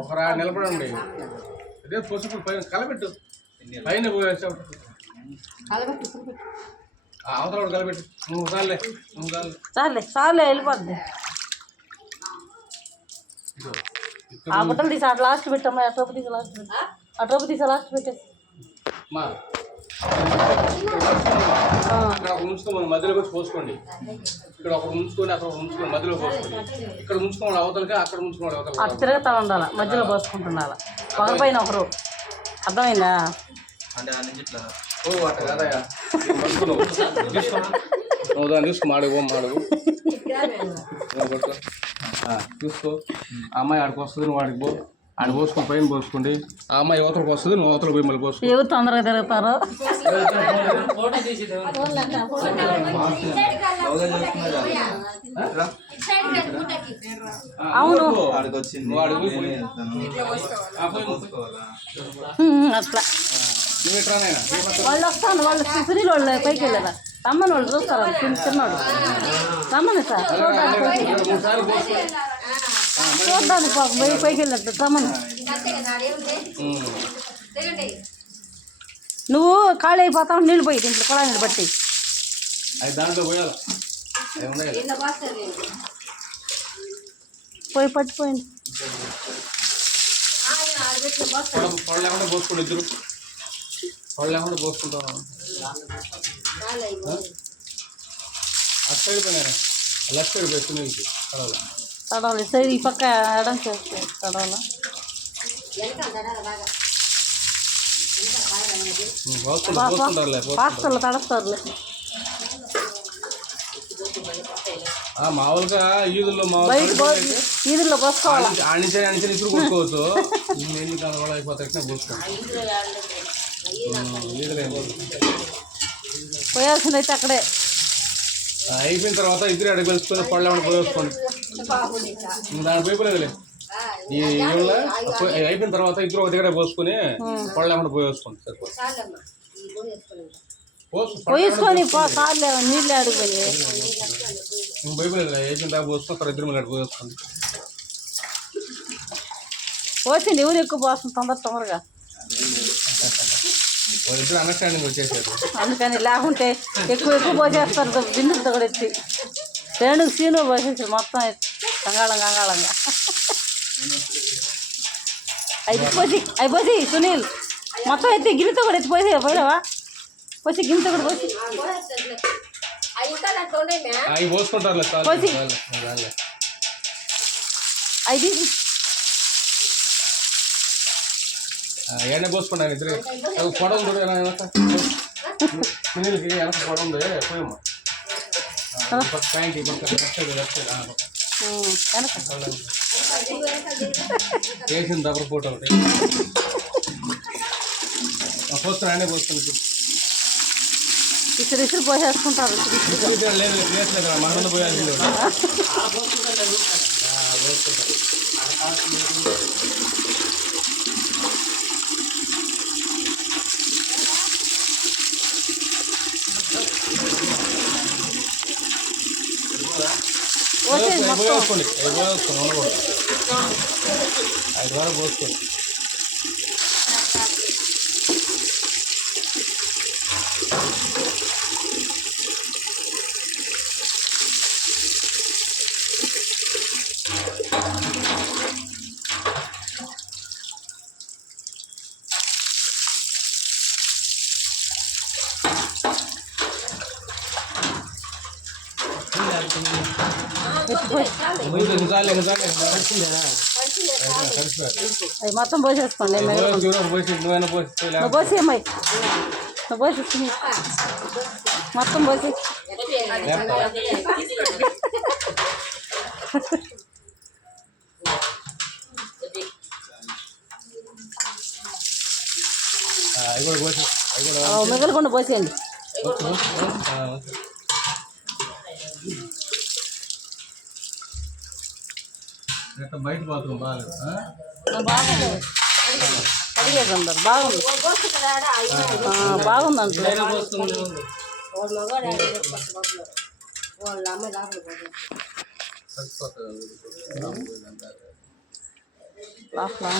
ఒకరా నిలబడండి. అదే పసుపు పైన కలబెట్టు, పైన అవతల కలబెట్టు. 3 సార్లే చాలే చాలే వెళ్ళిపోద్ది. ఆ బుట్టలు తీసి అటు లాస్ట్ పెట్టమ్మా. అటోపు తీసి లాస్ట్ పెట్టు. అటోపు తీసి లాస్ట్ పెట్టేసి అక్కడ ఉంచుకోమని మధ్యలోకి వచ్చి పోసుకోండి. ఇక్కడ ఒకటి ఉంచుకొని అక్కడ ఉంచుకొని మధ్యలో పోసుకోండి. ఇక్కడ ఉంచుకోండి అవతలకి, అక్కడ ఉంచుకోండి అవతల. అటు తిరుగుతా ఉండాలి, మధ్యలో పోసుకుంటుండాలి. ఒకరి పైన ఒకరు. అర్థమైందా? అట్ట కాదయా, నువ్వు దాన్ని చూసుకో. మాడుగు చూసుకో. ఆ అమ్మాయి ఆడికి వస్తుంది, నువ్వు ఆడికి పో. ఆడ పోసుకొని పైన పోసుకోండి. ఆ అమ్మాయి యువతలకు వస్తుంది, నువ్వు అవతల పోయి మళ్ళీ పోసుకో. ఎవరు తొందరగా తిరుగుతారో. అవును అట్లా వాళ్ళు వస్తాను. వాళ్ళు ఫ్రీలు వాళ్ళు పైకి వెళ్ళారా? రమ్మని వాళ్ళు చూస్తారు. చిన్నవాడు రమ్మని సార్ చూడడానికి పాపం పైకి వెళ్ళట్టు రమ్మని. నువ్వు ఖాళీ అయిపోతావు. నీళ్ళు పోయి ఇంట్లో కూడా నీళ్ళు బట్టి దాంట్లో పోయాలి. పోయి పట్టిపోయింది. పళ్ళు లేకుండా పోసుకోండి. ఇద్దరు పళ్ళు లేకుండా పోసుకుంటాం. అటు సైడ్ పైన లెఫ్ట్ సైడ్ వేసుకుని తడవాలి. సైడ్ ఈ పక్క ఎడం చేస్తే తడవాల. హాస్టల్లో తడస్తారులే. మామూలుగా ఈదుల్లో ఈదుల్లో పోసుకోవాలి. అణిచని ఇసురు కొట్టుకోవచ్చు. నీళ్ళు కలవడం అయిపోతాయి పోసుకోండి. పోయాల్సింది అయితే అక్కడే అయిపోయిన తర్వాత ఇద్దరు అడిగి తెలుసుకొని పళ్ళు ఏమైనా పోయేసుకోండి. దాని పోయిపోలేదులే. ఈ అయిపోయిన తర్వాత ఇద్దరు ఒక దగ్గర పోసుకొని పళ్ళు ఏమైనా పోయేసుకోండి. పోసుకొని నీళ్ళు అడిగిపోయి పోయిపోలేదు. అయిపోయిన తర్వాత పోసుకొని అక్కడ ఇద్దరు మళ్ళీ పోయేసుకోండి. పోసింది ఎవరు ఎక్కువ పోస్తుంది తొందరగా. ఇద్దరు అండర్స్టాండింగ్ వచ్చేసారు. అందుకని లేకుంటే ఎక్కువ పోసేస్తారు. బిందులతో కూడా ఎత్తి రేణుకు సీను పోసేసారు మొత్తం కంగాళంగా. అయిపోసి సునీల్ మొత్తం ఎత్తి గిన్నెతో కూడా ఎత్తి పోయినావా? పోసి గిన్నెతో కూడా పోసి పోసుకుంటారు. అది ఎండ పోసుకున్నాను. ఇద్దరు పొడ ఉంది సునీల్కి వెనక పొడ ఉంది. పోయమ్మా ప్యాంట్ వేసింది దబ్బర పూట ఒకటి పోస్తున్నాడే పోస్తుంది. ఇసురు పోసేసుకుంటారు. లేదు ప్లేస్ లేదు. మన పోయాల్సింది పోసుకోండి. 5 వారాలు పోసుకోండి. అవి మొత్తం పోసేసుకోండి. పోసి అమ్మాయి పోసి మొత్తం పోసి మిగలకుండా పోసేయండి. బయట బాత్రూమ్ బాగాలేదు. అడిగేది అందరు బాగుంది. బాగుంది అంటే లాస్ట్లో